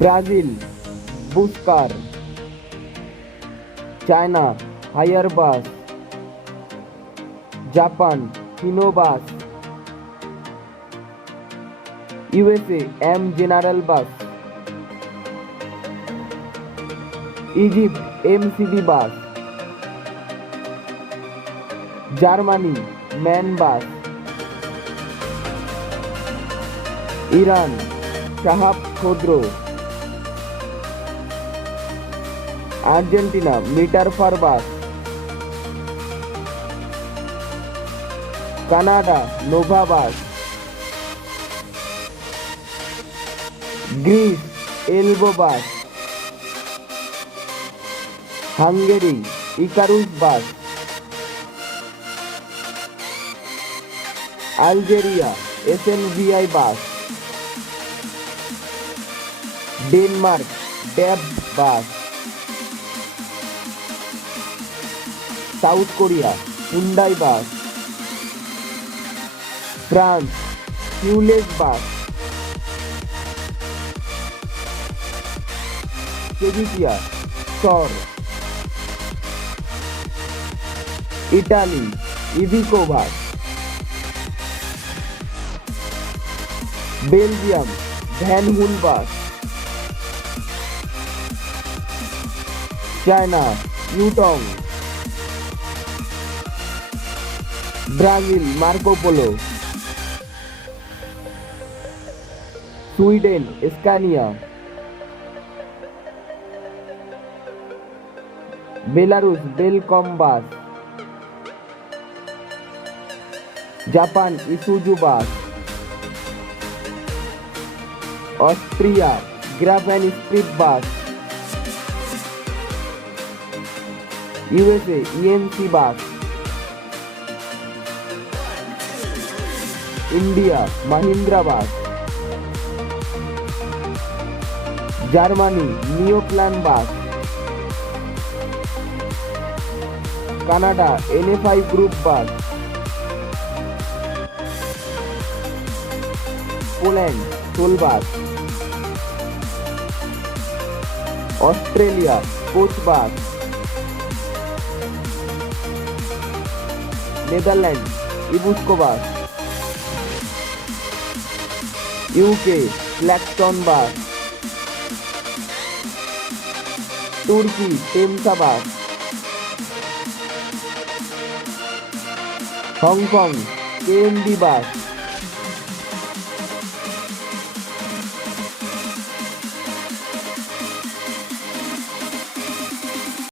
Brazil Busscar, China Higer bus, Japan Hino bus, USA AM General bus, Egypt MCV bus, Germany MAN bus, Iran Shahab Khodro, Argentina Metalpar bus, Canada Nova bus, Greece Elvo bus, Hungary Ikarus bus, Algeria SNVI bus, Denmark DAB bus, South Korea Hyundai bus, France Heuliez bus, সেভিসিয়া সর, Italy Iveco bus, Belgium Van Hool bus, China Yutong, Brazil Marcopolo, Sweden Scania, Belarus বেলকম bus, Japan Isuzu bus, Austria গ্রাফেন স্ট্রিট বাস, USA ENC বাস, ইন্ডিয়া মাহিন্দ্রা বাস, জার্মানি নিওপ্ল্যান বাস, কানাডা এনএফআই গ্রুপ বাস, Poland soul বাস, Australia coach বাস, নেদারল্যান্ড ইবুস্কো বাস, ইউকে ক্ল্যাকটন বাস, তুর্কি টেমসা বাস, হংকং কেএমডি বাস,